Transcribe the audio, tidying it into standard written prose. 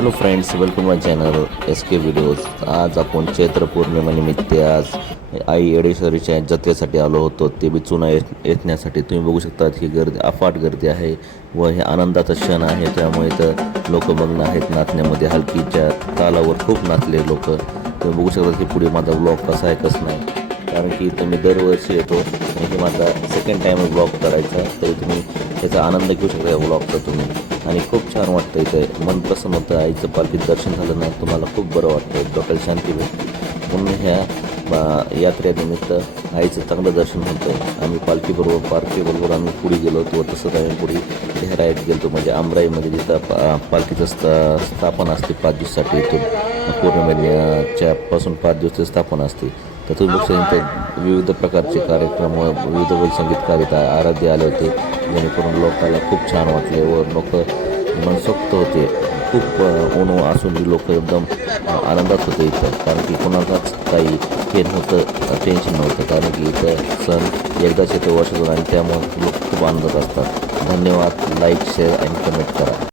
Hello friends, welcome माय channel S के videos. आज आपण चैत्र पौर्णिमेनिमित्त आज आई येडेश्वरीच्या जत्रेसाठी आलो होतो. ते बी चुना येण्यासाठी. तुम्ही बघू शकता की गर्दी, अफाट गर्दी आहे व हे आनंदाचा क्षण आहे. त्यामुळे तर लोक मग्न आहेत नाचण्यामध्ये. हलकीच्या तालावर खूप नाचले लोक. तुम्ही बघू शकता की पुढे माझा ब्लॉग कसा आहे कसं नाही, कारण की इथं मी दरवर्षी येतो आणि हे माझा सेकंड टाईम ब्लॉग करायचा. तरी तुम्ही त्याचा आनंद घेऊ शकता या ब्लॉगचा तुम्ही. आणि खूप छान वाटतं इथं, मन प्रसन्न होतं. आईचं पालखीत दर्शन झालं ना, तुम्हाला खूप बरं वाटतं, डोक्याला शांती भेटते. म्हणून ह्या यात्रेनिमित्त आईचं चांगलं दर्शन होतं. आम्ही पालखीबरोबर आम्ही पुढे गेलो होतो. तसंच आम्ही पुढे ढेराईत गेलो, म्हणजे आमराईमध्ये जिथं पालखीचं स्थापना असते 5 दिवसासाठी. इथून पौर्णिमेच्या पासून 5 दिवस स्थापना असते. तर तुम्ही बघू शकता विविध प्रकारचे कार्यक्रम, विविध संगीतकार इथं आराध्य आले होते, जेणेकरून लोकांना खूप छान वाटले व लोक मनसोक्त होते. खूप ऊन असून लोक एकदम आनंदात होते इथं, कारण की कोणालाच काही हे नव्हतं, टेन्शन नव्हतं, कारण की इथं सण एकदाच येतो वर्षातून आणि त्यामुळे लोक खूप आनंदात असतात. धन्यवाद. लाईक, शेअर आणि कमेंट करा.